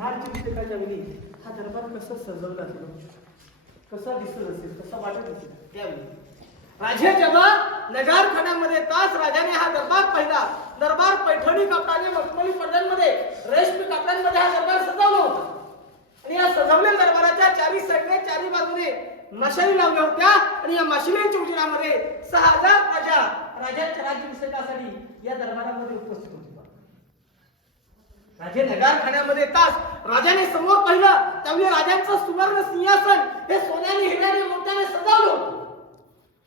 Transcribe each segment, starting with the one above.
राज्याभिषेकाच्या वेळी हा दरबार कसा सजवला असेल, कसा दिसत असेल, कसा वाटत असेल त्यावेळी. राजे जेव्हा नगारखान्यामध्ये तास राजाने हा दरबार पाहिला. दरबार पैठणी कापडाने मखमली पडद्यांमध्ये रेशमी कापडांमध्ये हा दरबार सजवला होता. आणि या सजवलेल्या दरबाराच्या चारी साईडने चारी बाजूने मशाली लावल्या होत्या आणि या मशालींच्या उजेडामध्ये 6000 प्रजा राजाच्या राज्याभिषेकासाठी या दरबारामध्ये उपस्थित होती. राजे नगारखान्यामध्ये तास राजाने समोर पाहिलं त्यावेळी राजांचं सुवर्ण सिंहासन हे सोन्याने हिऱ्याने मोत्याने सजवलं होतं.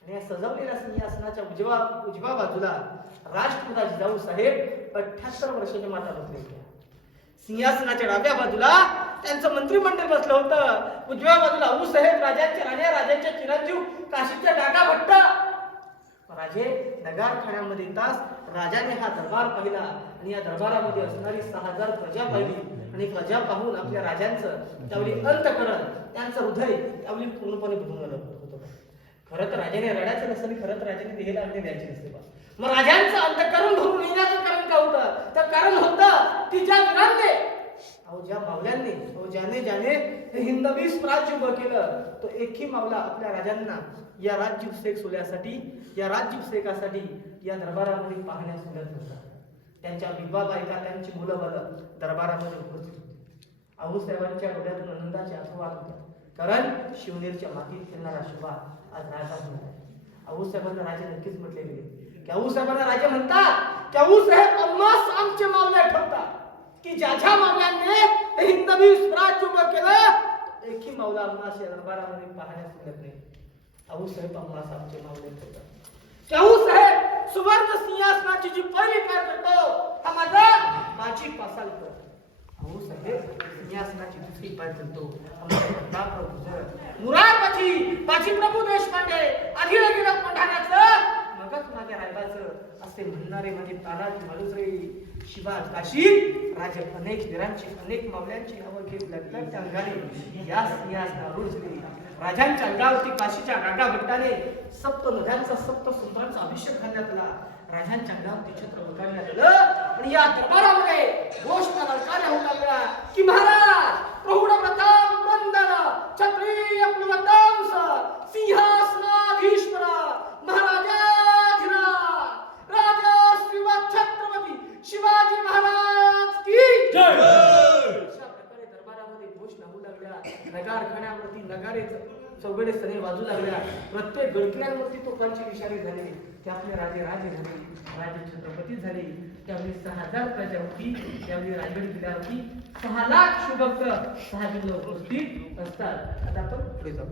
आणि या सजवलेल्या सिंहासनाच्या उजव्या बाजूला राष्ट्रपिता जिजाऊ साहेब 78 वर्षाच्या माता बसले होत्या. सिंहासनाच्या डाव्या बाजूला त्यांचं मंत्रिमंडळ बसलं होतं. उजव्या बाजूला आऊसाहेब राजांचे राणे, राजांचे चिरंजीव काशीचे डागा भट्ट. राजे नगारखान्यामध्ये तास राजाने हा दरबार पाहिला आणि या दरबारामध्ये असणारी 6000 प्रजा पाहिली. आणि प्रजा पाहून आपल्या राजांचं त्यावेळी अंतःकरण, त्यांचं हृदय त्यावेळी पूर्णपणे बुडून आलं होतं. खरं तर राजाने रडायचं नसतं, खरं तर राजाने देहाला अग्नी द्यायची नसते. मग राजांचं अंतःकरण भरून येण्याचं कारण काय होतं? तर कारण होतं की ज्या वीरांनी, ज्या मावल्यांनी, ज्याने हिंदवी स्वराज्य उभं केलं, तो एकही मावला आपल्या राजांना या राज्याभिषेक सोहळ्यासाठी, या राज्याभिषेकासाठी या दरबारामध्ये पाहण्यास मिळत नव्हता. त्यांच्या विधवा बायका, त्यांची मुलं बाळं दरबारामध्ये उपस्थित होती. आऊसाहेबांच्या डोळ्यातून आनंदाचे अश्रू वाहत होते. कारण शिवनेरच्या मातीत फिरणारा शिवा आज राजा होणार आहे. आऊसाहेबांना राजे नक्कीच म्हटले गेले की आऊसाहेबांना राजे म्हणतात की आऊसाहेब आम्हास आमचे मावले ठेवतात की ज्या मावल्यांनी हिंदवी स्वराज्य उभं केलं, एकही मावला आम्हास या दरबारामध्ये पाहण्यास मिळत नाही. आऊसाहेब आम्हास आमचे मावले ठेवतात. आऊसाहेब सुवर्ण सिंहासनाची जी पहिली पाय करतो हा माझा माझी पासालकर. आऊसाहेब सिंहासनाची दुसरी पाय करतो मुरारबाजी प्रभू देशपांडे अधिरगिरक पठाण्याचं मगच माझ्या रायबाचं असे म्हणणारे म्हणजे तानाजी मालुसरे शिवा काशी राजे अनेक वीरांची, अनेक मावल्यांची नावं घेत लटलटत्या अंगाने या सिंहासनावर बसले. राजांच्या अंगावरती काशीच्या रागा भट्टाने सप्त नद्यांचा, सप्त सुंदरांचा अभिषेक करण्यात आला. राजांच्या अंगावरती छत्र उतरण्यात आलं आणि या दरबारामध्ये घोषणा ललकाऱ्या होऊ लागल्या की महाराज प्रौढ प्रताप वंदन क्षत्रिय प्लवतांस सिंहासनाधीश्वर महाराजाधिराज राजा श्रीमंत छत्रपती शिवाजी महाराज की जय. अशा प्रकारे दरबारामध्ये घोषणा होऊ लागल्या. नगारखान्यावरती नगारे चौघडे सने वाजू लागल्या. प्रत्येक गडकिल्ल्यांवरती तोफांची निशाणी झाली. ते आपले राजे झाले, राजे छत्रपती झाले. त्यावेळी 6000 प्रजा होती. त्यावेळी रायगड किल्ल्यावरती 6 लाख शुभक्त 6 उपस्थित असतात. आता आपण पुढे जाऊ.